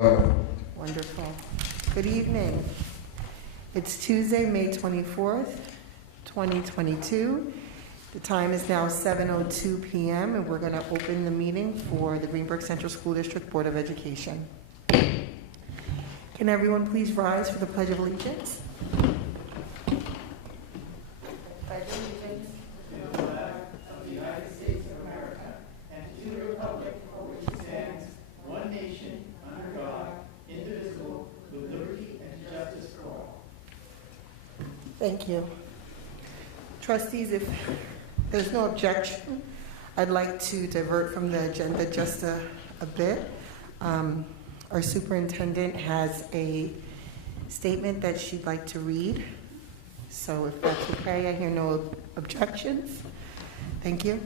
Wonderful. Good evening. It's Tuesday, May 24th, 2022. The time is now 7:02 p.m. and we're going to open the meeting for the Greenburgh Central School District Board of Education. Can everyone please rise for the Pledge of Allegiance? Pledge allegiance to the flag of the United States of America and to the republic for which it stands, one nation, under God, indivisible, with liberty and justice for all. Thank you. Trustees, if there's no objection, I'd like to divert from the agenda just a bit. Our superintendent has a statement that she'd like to read. So if that's okay, I hear no objections. Thank you.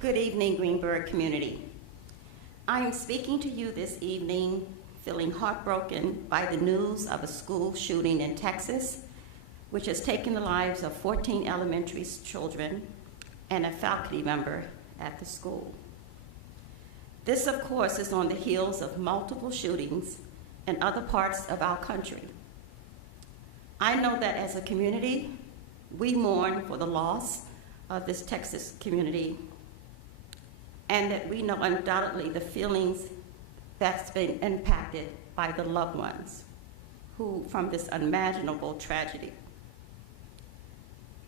Good evening, Greenburgh community. I am speaking to you this evening feeling heartbroken by the news of a school shooting in Texas, which has taken the lives of 14 elementary children and a faculty member at the school. This, of course, is on the heels of multiple shootings in other parts of our country. I know that as a community, we mourn for the loss of this Texas community, and that we know undoubtedly the feelings that's been impacted by the loved ones who from this unimaginable tragedy.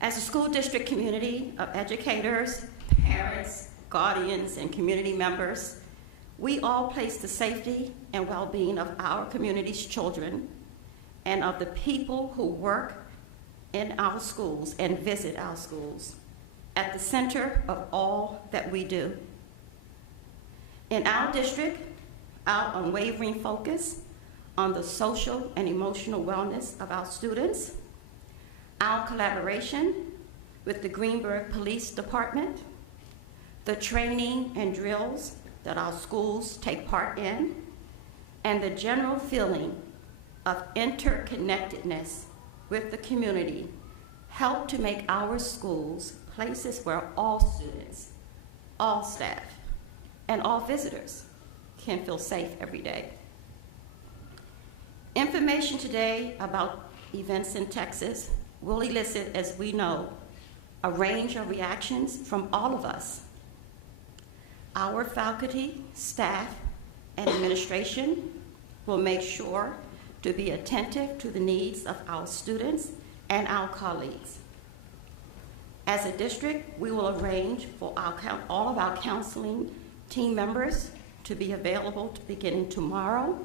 As a school district community of educators, parents, guardians, and community members, we all place the safety and well-being of our community's children and of the people who work in our schools and visit our schools at the center of all that we do. In our district, our unwavering focus on the social and emotional wellness of our students, our collaboration with the Greenburgh Police Department, the training and drills that our schools take part in, and the general feeling of interconnectedness with the community help to make our schools places where all students, all staff, and all visitors can feel safe every day. Information today about events in Texas will elicit, as we know, a range of reactions from all of us. Our faculty, staff, and administration will make sure to be attentive to the needs of our students and our colleagues. As a district, we will arrange for all of our counseling team members to be available beginning tomorrow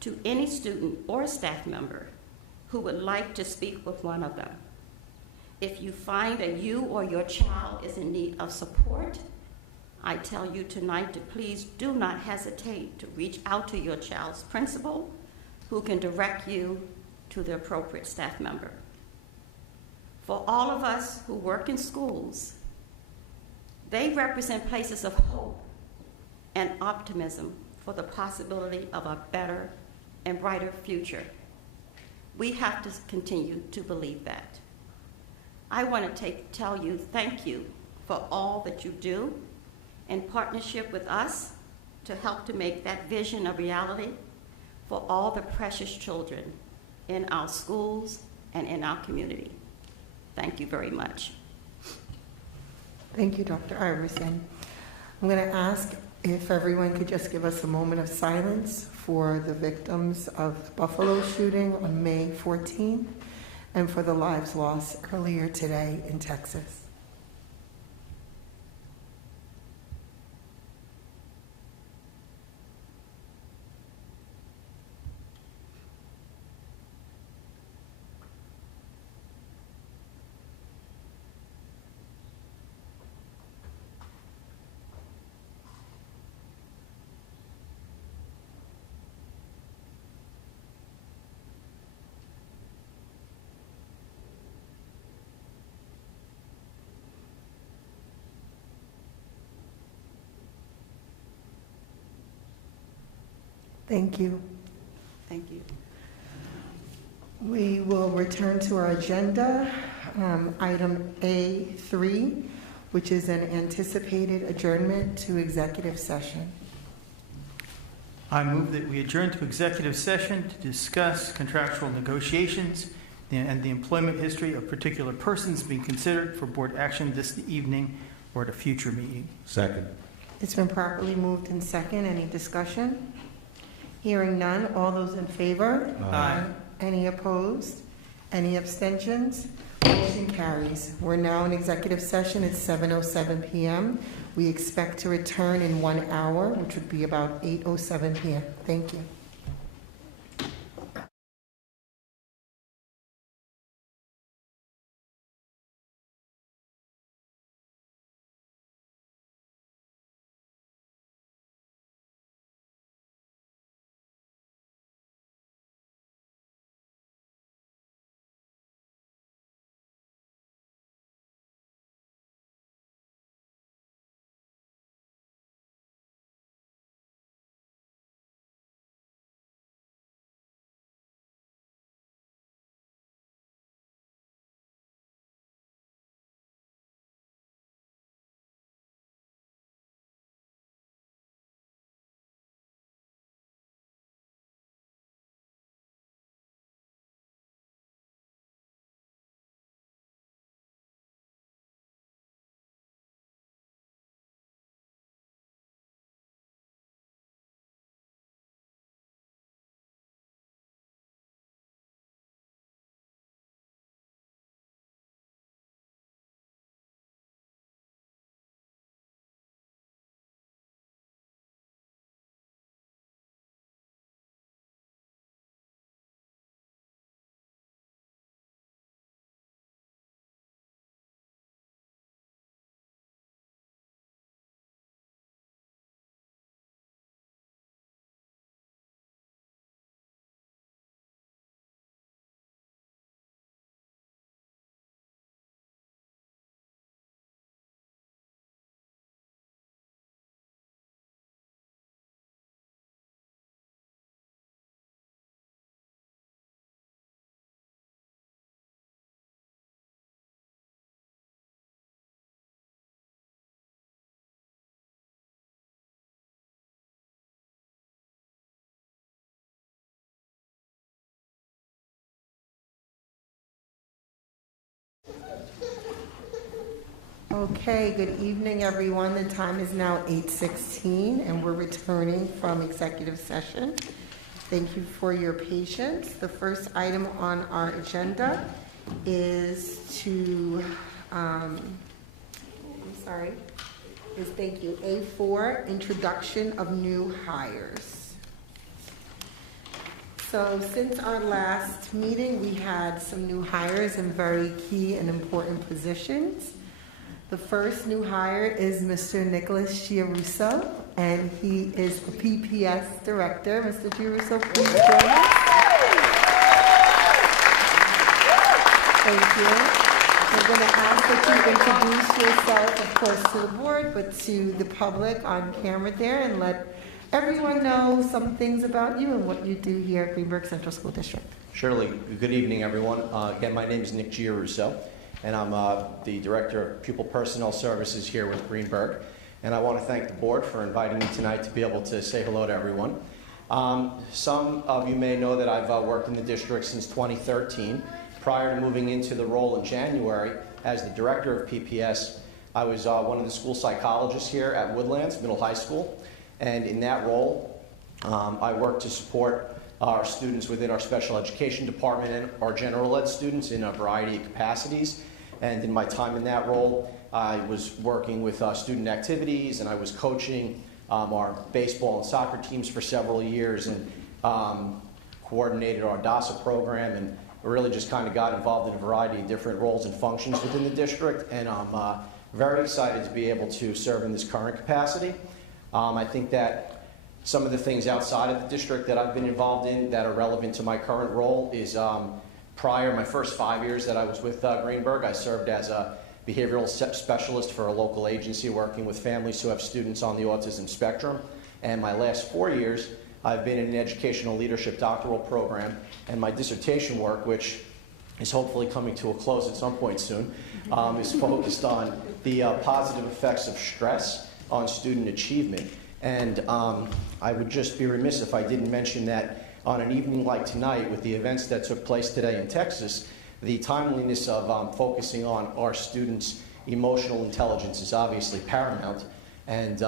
to any student or staff member who would like to speak with one of them. If you find that you or your child is in need of support, I tell you tonight to please do not hesitate to reach out to your child's principal, who can direct you to the appropriate staff member. For all of us who work in schools, they represent places of hope and optimism for the possibility of a better and brighter future. We have to continue to believe that. I want to tell you thank you for all that you do in partnership with us to help to make that vision a reality for all the precious children in our schools and in our community. Thank you very much. Thank you, Dr. Iverson. I'm going to ask if everyone could just give us a moment of silence for the victims of Buffalo shooting on May 14th and for the lives lost earlier today in Texas. Thank you. Thank you. We will return to our agenda, item A3, which is an anticipated adjournment to executive session. I move that we adjourn to executive session to discuss contractual negotiations and the employment history of particular persons being considered for board action this evening or at a future meeting. Second. It's been properly moved in second. Any discussion? Hearing none. All those in favor? Aye. Any opposed? Any abstentions? Motion carries. We're now in executive session. It's 7:07 p.m. We expect to return in 1 hour, which would be about 8:07 p.m. Thank you. Okay, good evening, everyone. The time is now 8:16, and we're returning from executive session. Thank you for your patience. The first item on our agenda is thank you, A4, introduction of new hires. So since our last meeting, we had some new hires in very key and important positions. The first new hire is Mr. Nicholas Giarusso, and he is the PPS Director. Mr. Giarusso, please join us. Thank you. I'm going to ask that you introduce yourself, of course, to the board, but to the public on camera there, and let everyone know some things about you and what you do here at Greenburgh Central School District. Surely. Good evening, everyone. Again, my name is Nick Giarusso, and I'm the Director of Pupil Personnel Services here with Greenburgh. And I want to thank the board for inviting me tonight to be able to say hello to everyone. Some of you may know that I've worked in the district since 2013. Prior to moving into the role in January as the Director of PPS, I was one of the school psychologists here at Woodlands Middle High School. And in that role, I worked to support our students within our special education department and our general ed students in a variety of capacities. And in my time in that role, I was working with student activities, and I was coaching our baseball and soccer teams for several years, and coordinated our DASA program, and really just kind of got involved in a variety of different roles and functions within the district. And I'm very excited to be able to serve in this current capacity. I think that some of the things outside of the district that I've been involved in that are relevant to my current role is my first 5 years that I was with Greenburgh, I served as a behavioral specialist for a local agency working with families who have students on the autism spectrum. And my last 4 years, I've been in an educational leadership doctoral program, and my dissertation work, which is hopefully coming to a close at some point soon, is focused on the positive effects of stress on student achievement. And I would just be remiss if I didn't mention that on an evening like tonight, with the events that took place today in Texas, the timeliness of focusing on our students' emotional intelligence is obviously paramount. And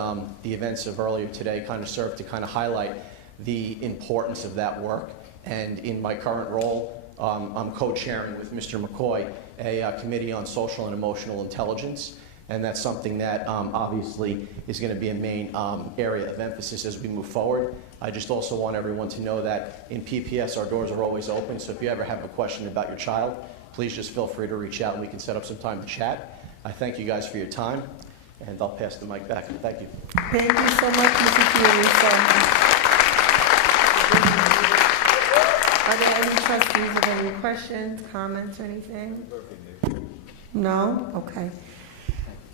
the events of earlier today kind of served to kind of highlight the importance of that work. And in my current role, I'm co-chairing with Mr. McCoy a committee on social and emotional intelligence. And that's something that obviously is going to be a main area of emphasis as we move forward. I just also want everyone to know that in PPS, our doors are always open. So if you ever have a question about your child, please just feel free to reach out and we can set up some time to chat. I thank you guys for your time, and I'll pass the mic back. Thank you. Thank you so much, Mrs. Giarusso. Are there any trustees with any questions, comments, or anything? No? Okay.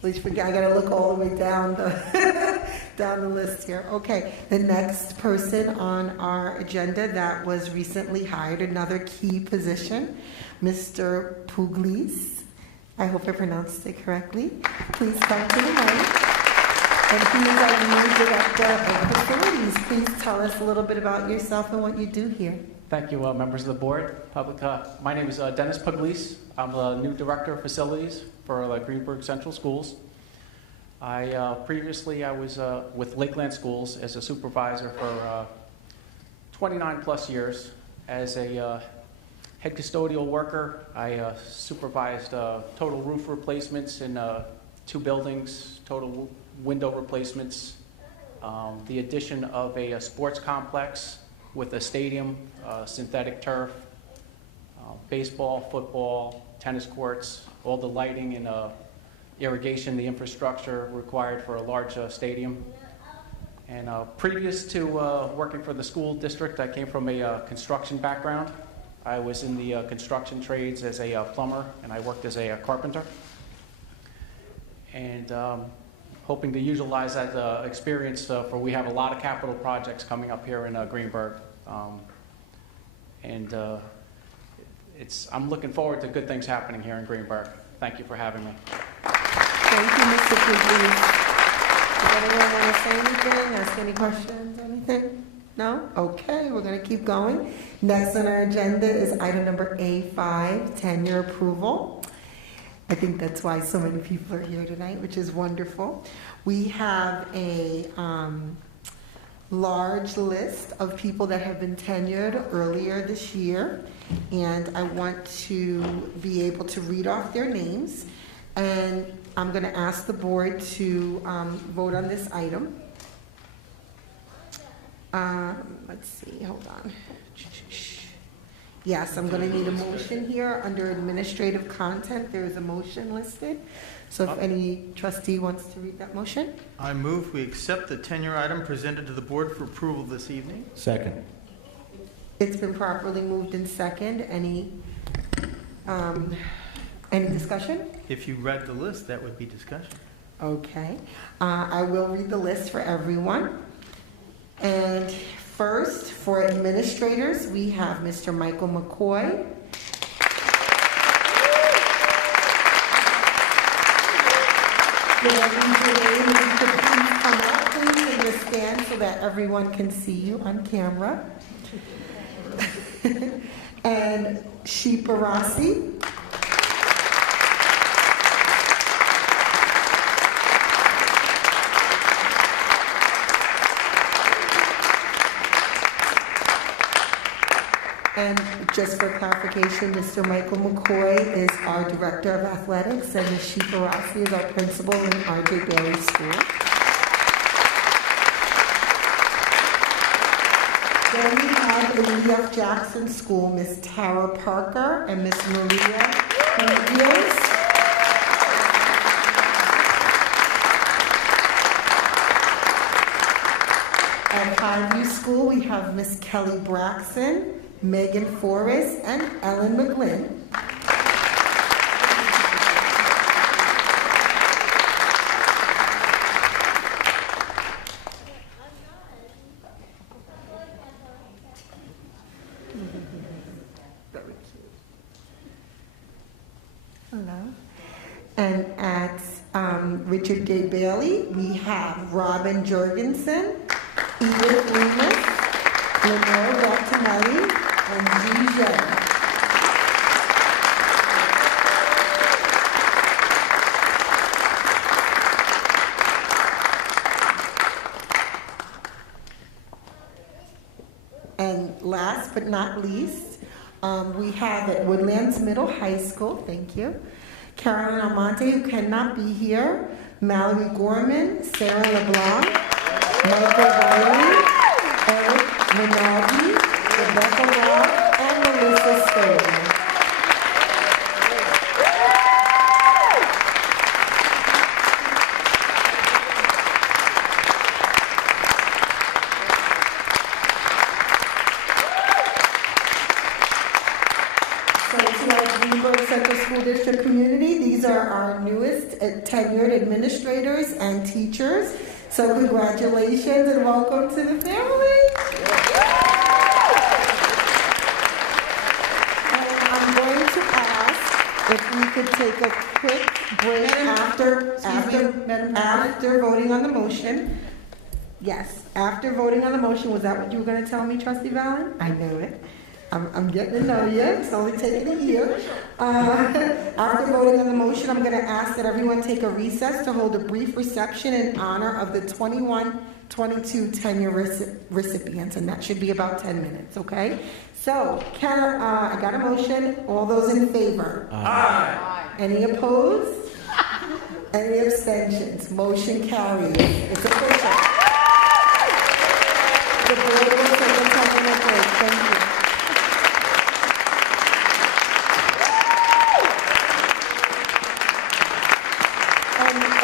Please forget, I gotta look all the way down the list here. Okay, the next person on our agenda that was recently hired, another key position, Mr. Pugliese. I hope I pronounced it correctly. Please come to the mic. And he is our new director of facilities. Please tell us a little bit about yourself and what you do here. Thank you, members of the board, public. My name is Dennis Pugliese. I'm the new director of facilities for Greenberg Central Schools. Previously I was with Lakeland Schools as a supervisor for 29 plus years. As a head custodial worker, I supervised total roof replacements in 2 buildings, total window replacements, the addition of a sports complex with a stadium, synthetic turf, baseball, football, tennis courts, all the lighting and irrigation, the infrastructure required for a large stadium. And previous to working for the school district, I came from a construction background. I was in the construction trades as a plumber, and I worked as a carpenter. And hoping to utilize that experience for we have a lot of capital projects coming up here in Greenberg. I'm looking forward to good things happening here in Greenberg. Thank you for having me. Thank you, Mr. Pugliese. Does anyone want to say anything, ask any questions, anything? No? Okay, we're going to keep going. Next on our agenda is item number A5, tenure approval. I think that's why so many people are here tonight, which is wonderful. We have a large list of people that have been tenured earlier this year, and I want to be able to read off their names, and I'm going to ask the board to vote on this item. Let's see, hold on. Yes, I'm going to need a motion here. Under administrative content, there is a motion listed. So if any trustee wants to read that motion. I move we accept the tenure item presented to the board for approval this evening. Second. It's been properly moved in second. Any discussion? If you read the list, that would be discussion. Okay. I will read the list for everyone. And first, for administrators, we have Mr. Michael McCoy. Please come up, please, and just stand so that everyone can see you on camera. And Sheepa Rossi. And just for clarification, Mr. Michael McCoy is our Director of Athletics, and Ms. Sheepa Rossi is our Principal in R.J. Bailey School. Then we have in E.F. Jackson School, Ms. Tara Parker and Ms. Maria Rodriguez. At Highview School, we have Ms. Kelly Braxton, Megan Forrest, and Ellen McGlynn. Hello. And at Richard J. Bailey, we have Robin Jorgensen, Edith Remus, Lenore Bertinelli, and G.J. And last but not least, we have at Woodlands Middle High School, thank you, Carolyn Almonte, who cannot be here, Mallory Gorman, Sarah LeBlanc, Michael Riley, Eric Rinaldi, Rebecca Robb, and Melissa Stone. District community. These are our newest tenured administrators and teachers. So congratulations and welcome to the family. And I'm going to ask if we could take a quick break after voting on the motion. Yes, after voting on the motion. Was that what you were going to tell me, Trustee Valen? I knew it. I'm getting to know you. It's only taking a year. After voting on the motion, I'm going to ask that everyone take a recess to hold a brief reception in honor of the 21-22 tenure recipients, and that should be about 10 minutes, okay? So, I got a motion. All those in favor? Aye. Any opposed? Any abstentions? Motion carries. It's official. The board will take a 10-minute break. Thank you.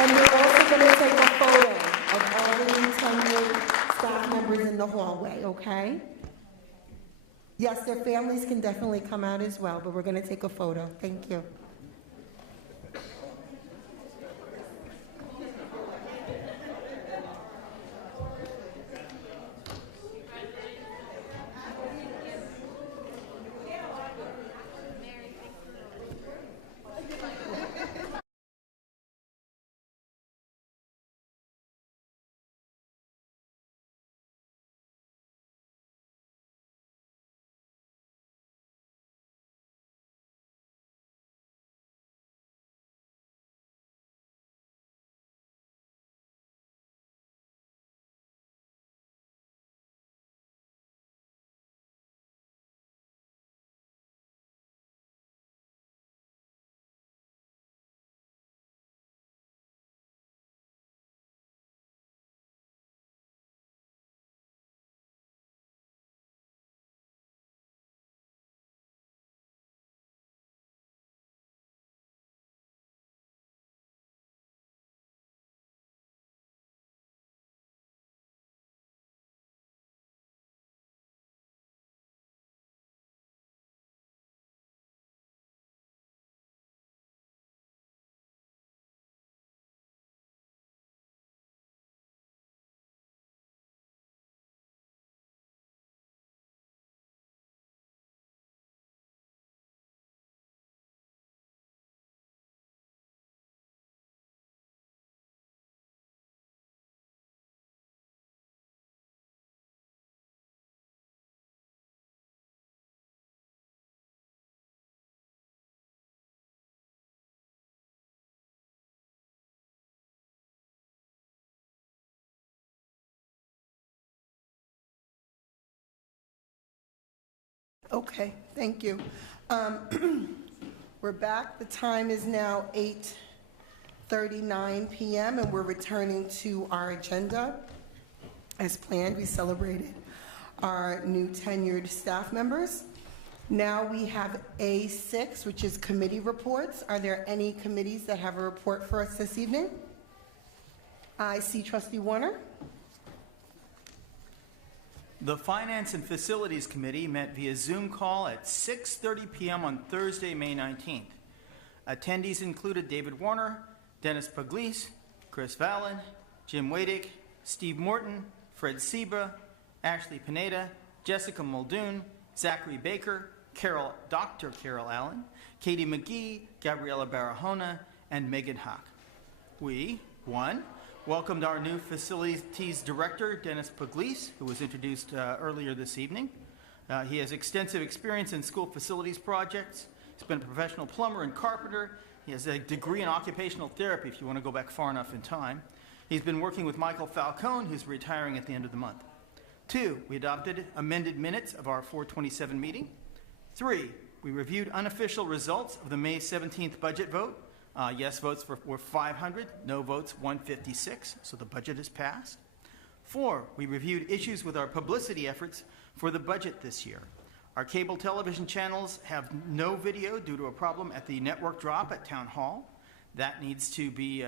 And we're also going to take a photo of all the tenured staff members in the hallway, okay? Yes, their families can definitely come out as well, but we're going to take a photo. Thank you. Okay, thank you. We're back. The time is now 8:39 p.m. and we're returning to our agenda. As planned, we celebrated our new tenured staff members. Now we have A6, which is committee reports. Are there any committees that have a report for us this evening? I see Trustee Warner. The Finance and Facilities Committee met via Zoom call at 6:30 p.m. on Thursday, May 19th. Attendees included David Warner, Dennis Pugliese, Chris Valen, Jim Wadick, Steve Morton, Fred Seba, Ashley Pineda, Jessica Muldoon, Zachary Baker, Dr. Carol Allen, Katie McGee, Gabriella Barahona, and Megan Hock. We, 1, welcomed our new Facilities Director, Dennis Pugliese, who was introduced earlier this evening. He has extensive experience in school facilities projects. He's been a professional plumber and carpenter. He has a degree in occupational therapy, if you want to go back far enough in time. He's been working with Michael Falcone, who's retiring at the end of the month. 2, we adopted amended minutes of our 4/27 meeting. 3, we reviewed unofficial results of the May 17th budget vote. Yes votes were 500, no votes 156, so the budget is passed. 4, we reviewed issues with our publicity efforts for the budget this year. Our cable television channels have no video due to a problem at the network drop at Town Hall. That needs to be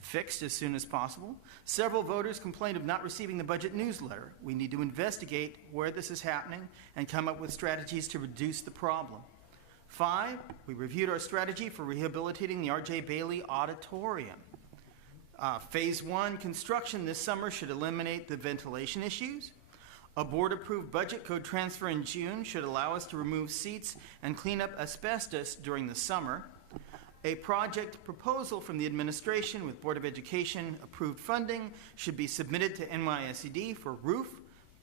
fixed as soon as possible. Several voters complained of not receiving the budget newsletter. We need to investigate where this is happening and come up with strategies to reduce the problem. 5, we reviewed our strategy for rehabilitating the R.J. Bailey Auditorium. Phase 1 construction this summer should eliminate the ventilation issues. A board-approved budget code transfer in June should allow us to remove seats and clean up asbestos during the summer. A project proposal from the administration with Board of Education approved funding should be submitted to NYSED for roof,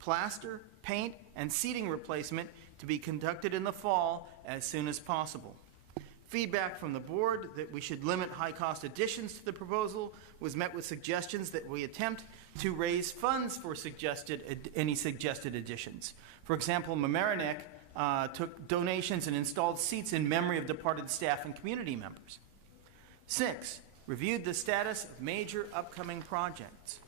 plaster, paint, and seating replacement to be conducted in the fall as soon as possible. Feedback from the board that we should limit high-cost additions to the proposal was met with suggestions that we attempt to raise funds for any suggested additions. For example, Mamaroneck took donations and installed seats in memory of departed staff and community members. 6, reviewed the status of major upcoming projects.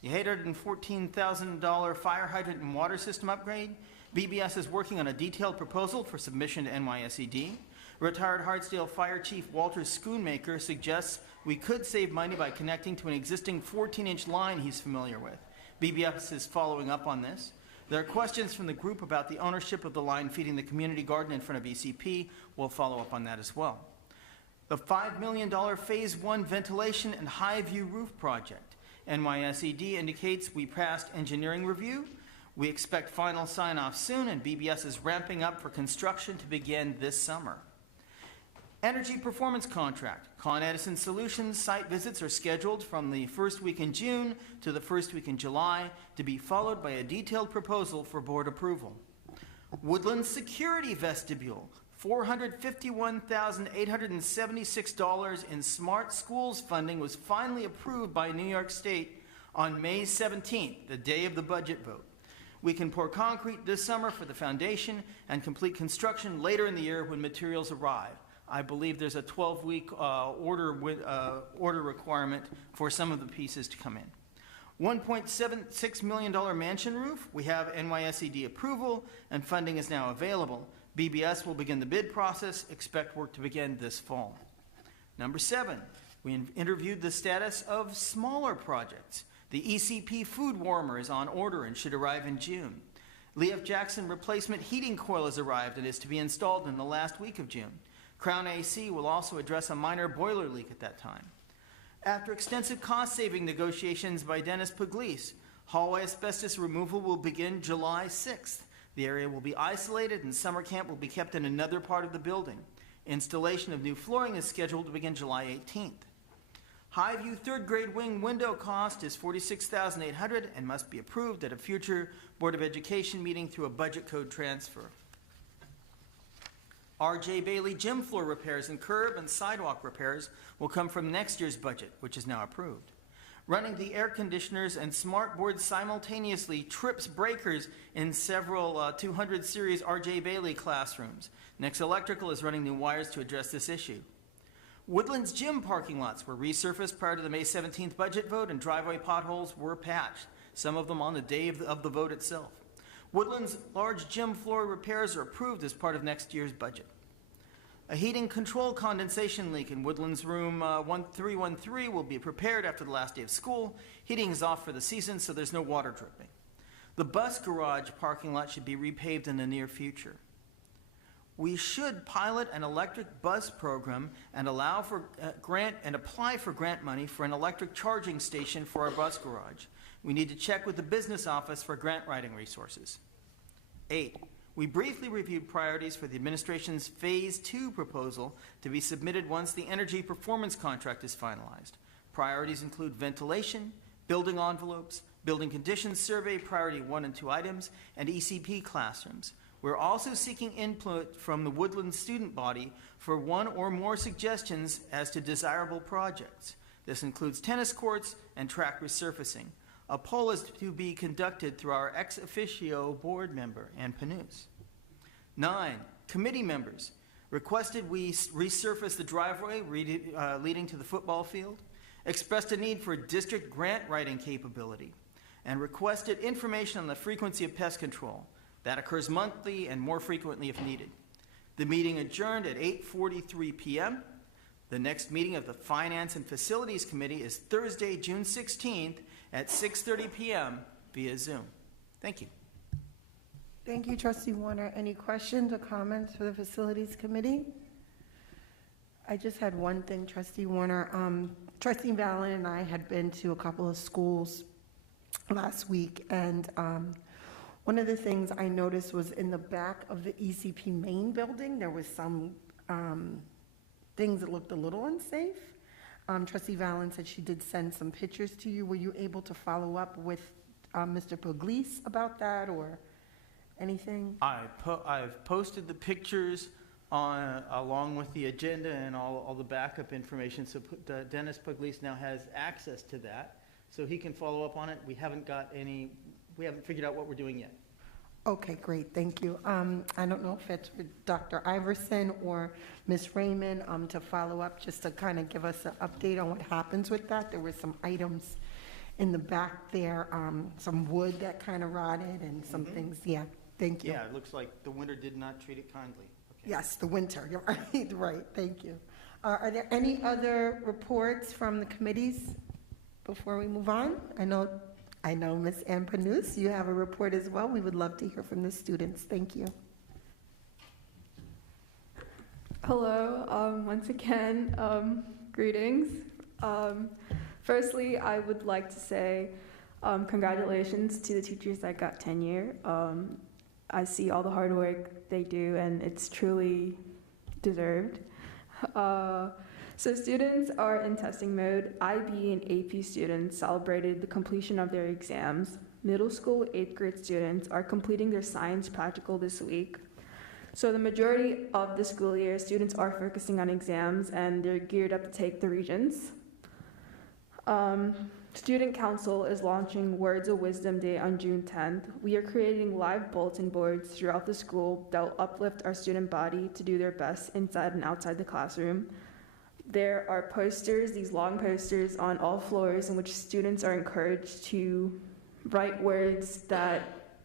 The $814,000 fire hydrant and water system upgrade. BBS is working on a detailed proposal for submission to NYSED. Retired Hartsdale Fire Chief Walter Schoonmaker suggests we could save money by connecting to an existing 14-inch line he's familiar with. BBS is following up on this. There are questions from the group about the ownership of the line feeding the community garden in front of ECP. We'll follow up on that as well. The $5 million Phase 1 ventilation and high view roof project. NYSED indicates we passed engineering review. We expect final sign-off soon, and BBS is ramping up for construction to begin this summer. Energy performance contract. Con Edison Solutions site visits are scheduled from the first week in June to the first week in July to be followed by a detailed proposal for board approval. Woodland Security Vestibule. $451,876 in Smart Schools funding was finally approved by New York State on May 17th, the day of the budget vote. We can pour concrete this summer for the foundation and complete construction later in the year when materials arrive. I believe there's a 12-week order requirement for some of the pieces to come in. $1.76 million mansion roof. We have NYSED approval and funding is now available. BBS will begin the bid process. Expect work to begin this fall. Number 7, we interviewed the status of smaller projects. The ECP food warmer is on order and should arrive in June. Lee F. Jackson replacement heating coil has arrived and is to be installed in the last week of June. Crown AC will also address a minor boiler leak at that time. After extensive cost-saving negotiations by Dennis Pugliese, hallway asbestos removal will begin July 6th. The area will be isolated and summer camp will be kept in another part of the building. Installation of new flooring is scheduled to begin July 18th. Highview third grade wing window cost is $46,800 and must be approved at a future Board of Education meeting through a budget code transfer. R.J. Bailey gym floor repairs and curb and sidewalk repairs will come from next year's budget, which is now approved. Running the air conditioners and smart boards simultaneously trips breakers in several 200 series R.J. Bailey classrooms. Next Electrical is running new wires to address this issue. Woodlands gym parking lots were resurfaced prior to the May 17th budget vote and driveway potholes were patched, some of them on the day of the vote itself. Woodlands large gym floor repairs are approved as part of next year's budget. A heating control condensation leak in Woodlands room 1313 will be repaired after the last day of school. Heating is off for the season, so there's no water dripping. The bus garage parking lot should be repaved in the near future. We should pilot an electric bus program and allow for apply for grant money for an electric charging station for our bus garage. We need to check with the business office for grant writing resources. 8, we briefly reviewed priorities for the administration's Phase 2 proposal to be submitted once the energy performance contract is finalized. Priorities include ventilation, building envelopes, building conditions survey, priority 1 and 2 items, and ECP classrooms. We're also seeking input from the Woodland student body for one or more suggestions as to desirable projects. This includes tennis courts and track resurfacing. A poll is to be conducted through our ex officio board member, Ann Panus. 9, committee members. Requested we resurface the driveway leading to the football field. Expressed a need for district grant writing capability. And requested information on the frequency of pest control. That occurs monthly and more frequently if needed. The meeting adjourned at 8:43 p.m. The next meeting of the Finance and Facilities Committee is Thursday, June 16th at 6:30 p.m. via Zoom. Thank you. Thank you, Trustee Warner. Any questions or comments for the Facilities Committee? I just had one thing, Trustee Warner. Trustee Valen and I had been to a couple of schools last week, and one of the things I noticed was in the back of the ECP main building, there was some things that looked a little unsafe. Trustee Valen said she did send some pictures to you. Were you able to follow up with Mr. Pugliese about that or anything? I've posted the pictures along with the agenda and all the backup information, so Dennis Pugliese now has access to that, so he can follow up on it. We haven't figured out what we're doing yet. Okay, great, thank you. I don't know if it's with Dr. Iverson or Ms. Raymond to follow up, just to kind of give us an update on what happens with that. There were some items in the back there, some wood that kind of rotted and some things. Yeah, thank you. Yeah, it looks like the winter did not treat it kindly. Okay. Yes, the winter, you're right, right, thank you. Are there any other reports from the committees before we move on? I know, Ms. Ann Panus, you have a report as well. We would love to hear from the students. Thank you. Hello, once again, greetings. Firstly, I would like to say congratulations to the teachers that got tenure. I see all the hard work they do, and it's truly deserved. So students are in testing mode. IB and AP students celebrated the completion of their exams. Middle school 8th grade students are completing their science practical this week. So the majority of the school year, students are focusing on exams and they're geared up to take the Regents. Student Council is launching Words of Wisdom Day on June 10th. We are creating live bulletin boards throughout the school that will uplift our student body to do their best inside and outside the classroom. There are posters, these long posters on all floors in which students are encouraged to write words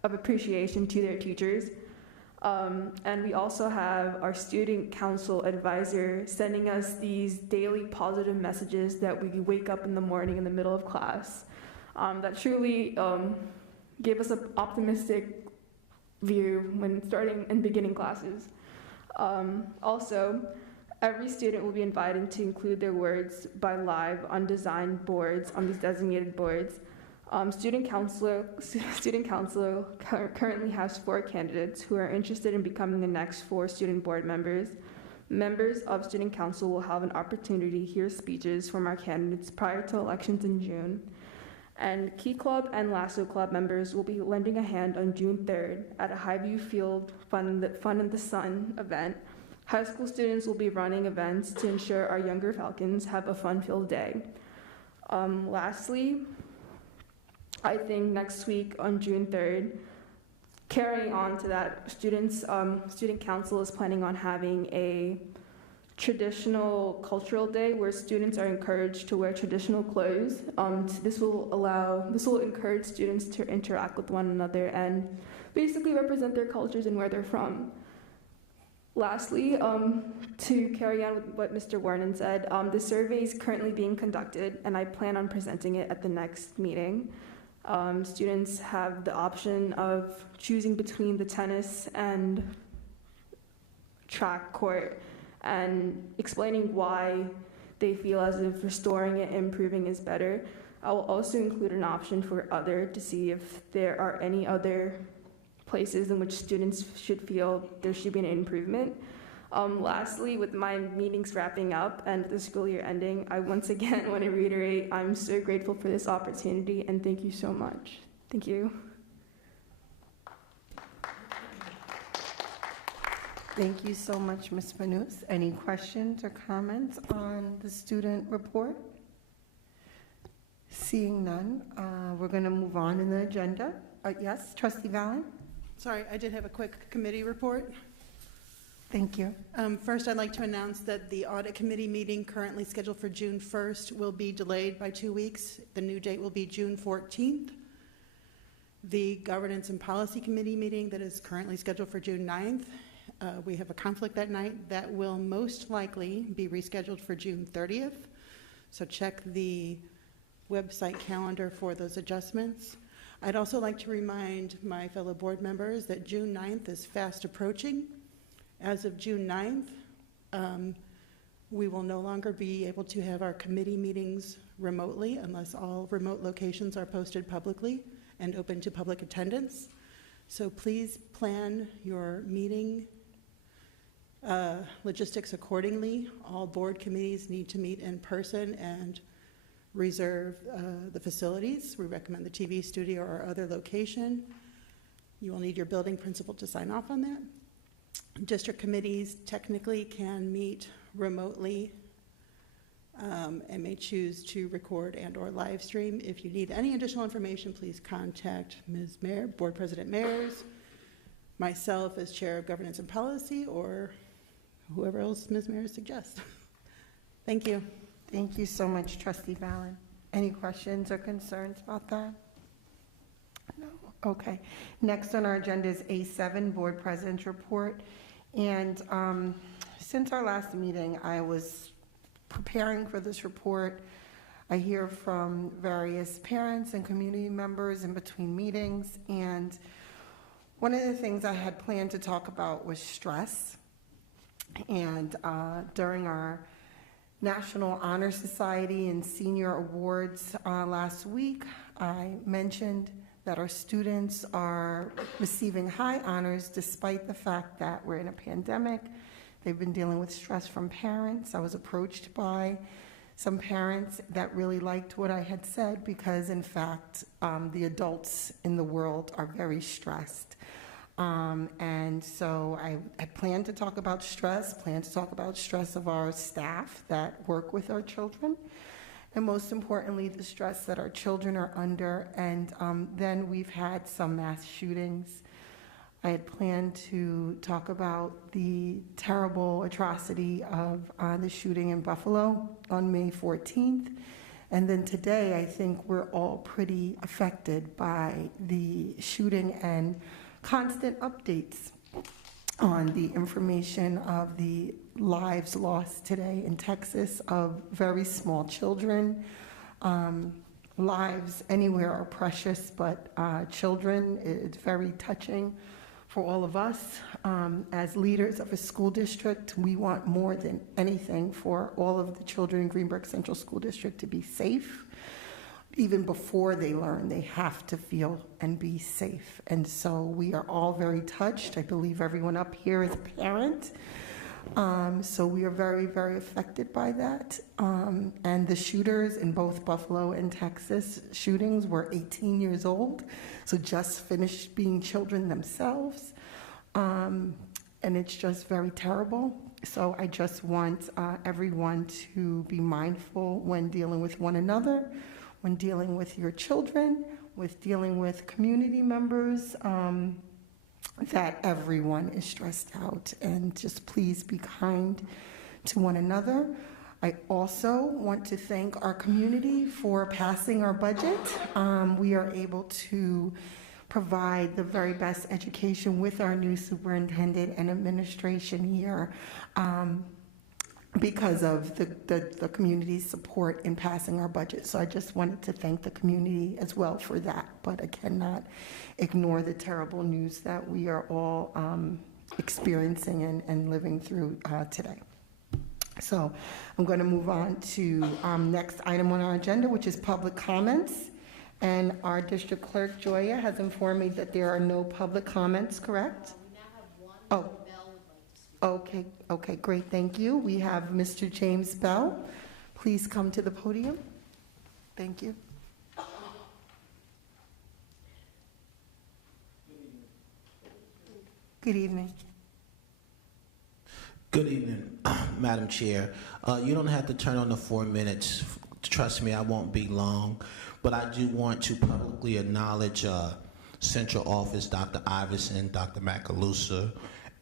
of appreciation to their teachers. And we also have our student council advisor sending us these daily positive messages that we wake up in the morning in the middle of class that truly gave us an optimistic view when starting and beginning classes. Also, every student will be invited to include their words by live on designed boards on these designated boards. Student council currently has 4 candidates who are interested in becoming the next 4 student board members. Members of student council will have an opportunity to hear speeches from our candidates prior to elections in June. And Key Club and Lasso Club members will be lending a hand on June 3rd at a Highview Field Fun in the Sun event. High school students will be running events to ensure our younger Falcons have a fun-filled day. Lastly, I think next week on June 3rd, carrying on to that, student council is planning on having a traditional cultural day where students are encouraged to wear traditional clothes. This will encourage students to interact with one another and basically represent their cultures and where they're from. Lastly, to carry on with what Mr. Warren said, the survey is currently being conducted and I plan on presenting it at the next meeting. Students have the option of choosing between the tennis and track court and explaining why they feel as if restoring it and improving is better. I will also include an option for other to see if there are any other places in which students should feel there should be an improvement. Lastly, with my meetings wrapping up and the school year ending, I once again want to reiterate I'm so grateful for this opportunity and thank you so much. Thank you. Thank you so much, Ms. Manus. Any questions or comments on the student report? Seeing none, we're going to move on in the agenda. Yes, Trustee Valen? Sorry, I did have a quick committee report. Thank you. First, I'd like to announce that the audit committee meeting currently scheduled for June 1st will be delayed by 2 weeks. The new date will be June 14th. The governance and policy committee meeting that is currently scheduled for June 9th, we have a conflict that night. That will most likely be rescheduled for June 30th. So check the website calendar for those adjustments. I'd also like to remind my fellow board members that June 9th is fast approaching. As of June 9th, we will no longer be able to have our committee meetings remotely unless all remote locations are posted publicly and open to public attendance. So please plan your meeting logistics accordingly. All board committees need to meet in person and reserve the facilities. We recommend the TV studio or other location. You will need your building principal to sign off on that. District committees technically can meet remotely and may choose to record and or live stream. If you need any additional information, please contact Ms. Mayer, Board President Mayers, myself as Chair of Governance and Policy, or whoever else Ms. Mayers suggests. Thank you. Thank you so much, Trustee Valen. Any questions or concerns about that? No? Okay. Next on our agenda is A7, Board President's Report. And since our last meeting, I was preparing for this report. I hear from various parents and community members in between meetings. And one of the things I had planned to talk about was stress. And during our National Honor Society and Senior Awards last week, I mentioned that our students are receiving high honors despite the fact that we're in a pandemic. They've been dealing with stress from parents. I was approached by some parents that really liked what I had said because, in fact, the adults in the world are very stressed. And so I had planned to talk about stress of our staff that work with our children, and most importantly, the stress that our children are under. And then we've had some mass shootings. I had planned to talk about the terrible atrocity of the shooting in Buffalo on May 14th. And then today, I think we're all pretty affected by the shooting and constant updates on the information of the lives lost today in Texas of very small children. Lives anywhere are precious, but children, it's very touching for all of us. As leaders of a school district, we want more than anything for all of the children in Greenberg Central School District to be safe. Even before they learn, they have to feel and be safe. And so we are all very touched. I believe everyone up here is a parent. So we are very, very affected by that. And the shooters in both Buffalo and Texas shootings were 18 years old, so just finished being children themselves. And it's just very terrible. So I just want everyone to be mindful when dealing with one another, when dealing with your children, with dealing with community members, that everyone is stressed out, and just please be kind to one another. I also want to thank our community for passing our budget. We are able to provide the very best education with our new superintendent and administration here because of the community's support in passing our budget. So I just wanted to thank the community as well for that, but I cannot ignore the terrible news that we are all experiencing and living through today. So I'm going to move on to next item on our agenda, which is public comments. And our district clerk, Joya, has informed me that there are no public comments, correct? We now have one. Oh. Bell would like to speak. Okay, great, thank you. We have Mr. James Bell. Please come to the podium. Thank you. Good evening. Good evening, Madam Chair. You don't have to turn on the 4 minutes. Trust me, I won't be long. But I do want to publicly acknowledge Central Office, Dr. Iverson, Dr. Giarusso,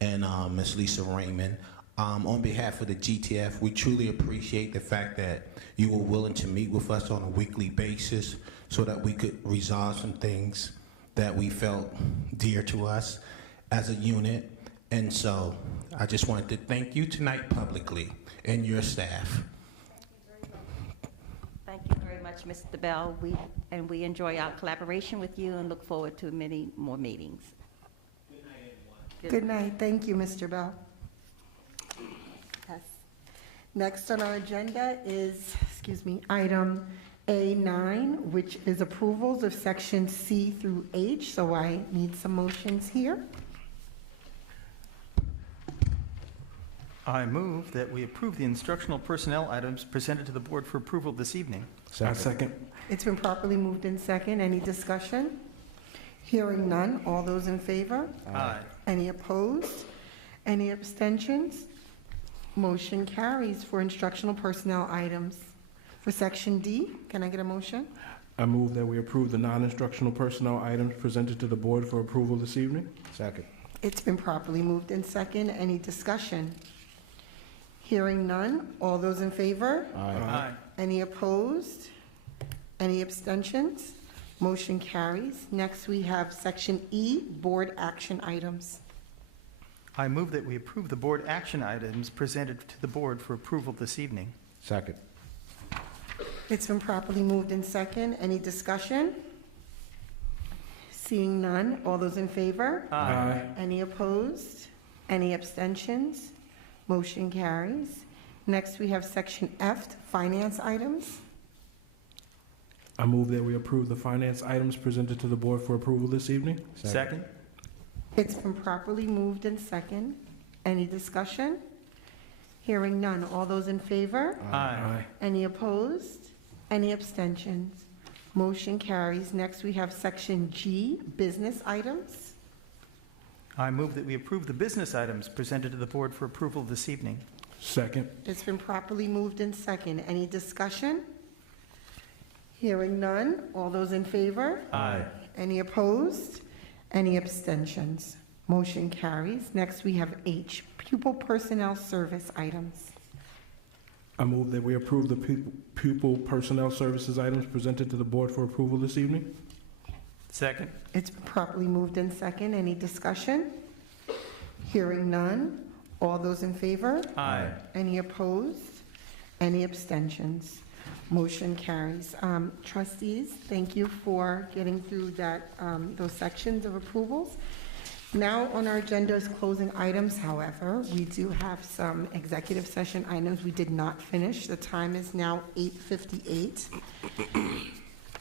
and Ms. Lisa Raymond. On behalf of the GTF, we truly appreciate the fact that you were willing to meet with us on a weekly basis so that we could resolve some things that we felt dear to us as a unit. And so I just wanted to thank you tonight publicly and your staff. Thank you very much, Mr. Bell. We enjoy our collaboration with you and look forward to many more meetings. Good night, everyone. Good night, thank you, Mr. Bell. Yes. Next on our agenda is, item A9, which is approvals of section C through H, so I need some motions here. I move that we approve the instructional personnel items presented to the board for approval this evening. Second. It's been properly moved in second. Any discussion? Hearing none. All those in favor? Aye. Any opposed? Any abstentions? Motion carries for instructional personnel items. For section D, can I get a motion? I move that we approve the non-instructional personnel items presented to the board for approval this evening. Second. It's been properly moved in second. Any discussion? Hearing none. All those in favor? Aye. Any opposed? Any abstentions? Motion carries. Next, we have section E, board action items. I move that we approve the board action items presented to the board for approval this evening. Second. It's been properly moved in second. Any discussion? Seeing none. All those in favor? Aye. Any opposed? Any abstentions? Motion carries. Next, we have section F, finance items. I move that we approve the finance items presented to the board for approval this evening. Second. It's been properly moved in second. Any discussion? Hearing none. All those in favor? Aye. Any opposed? Any abstentions? Motion carries. Next, we have section G, business items. I move that we approve the business items presented to the board for approval this evening. Second. It's been properly moved in second. Any discussion? Hearing none. All those in favor? Aye. Any opposed? Any abstentions? Motion carries. Next, we have H, pupil personnel service items. I move that we approve the pupil personnel services items presented to the board for approval this evening. Second. It's been properly moved in second. Any discussion? Hearing none. All those in favor? Aye. Any opposed? Any abstentions? Motion carries. Trustees, thank you for getting through those sections of approvals. Now on our agenda is closing items. However, we do have some executive session items we did not finish. The time is now 8:58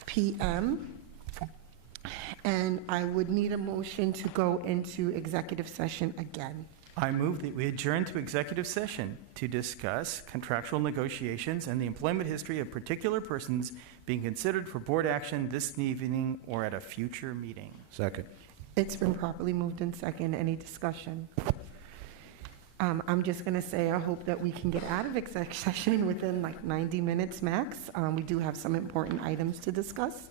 p.m. And I would need a motion to go into executive session again. I move that we adjourn to executive session to discuss contractual negotiations and the employment history of particular persons being considered for board action this evening or at a future meeting. Second. It's been properly moved in second. Any discussion? I'm just going to say I hope that we can get out of exec session within like 90 minutes max. We do have some important items to discuss.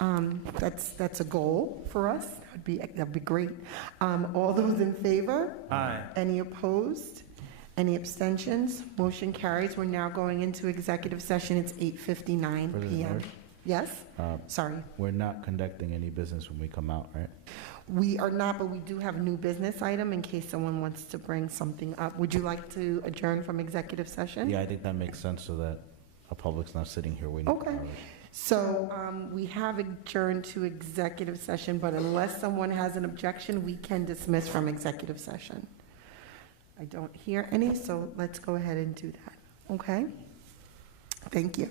That's a goal for us. That'd be great. All those in favor? Aye. Any opposed? Any abstentions? Motion carries. We're now going into executive session. It's 8:59 p.m. Yes? Sorry. We're not conducting any business when we come out, right? We are not, but we do have a new business item in case someone wants to bring something up. Would you like to adjourn from executive session? Yeah, I think that makes sense so that the public's not sitting here waiting. Okay. So we have adjourned to executive session, but unless someone has an objection, we can dismiss from executive session. I don't hear any, so let's go ahead and do that. Okay? Thank you.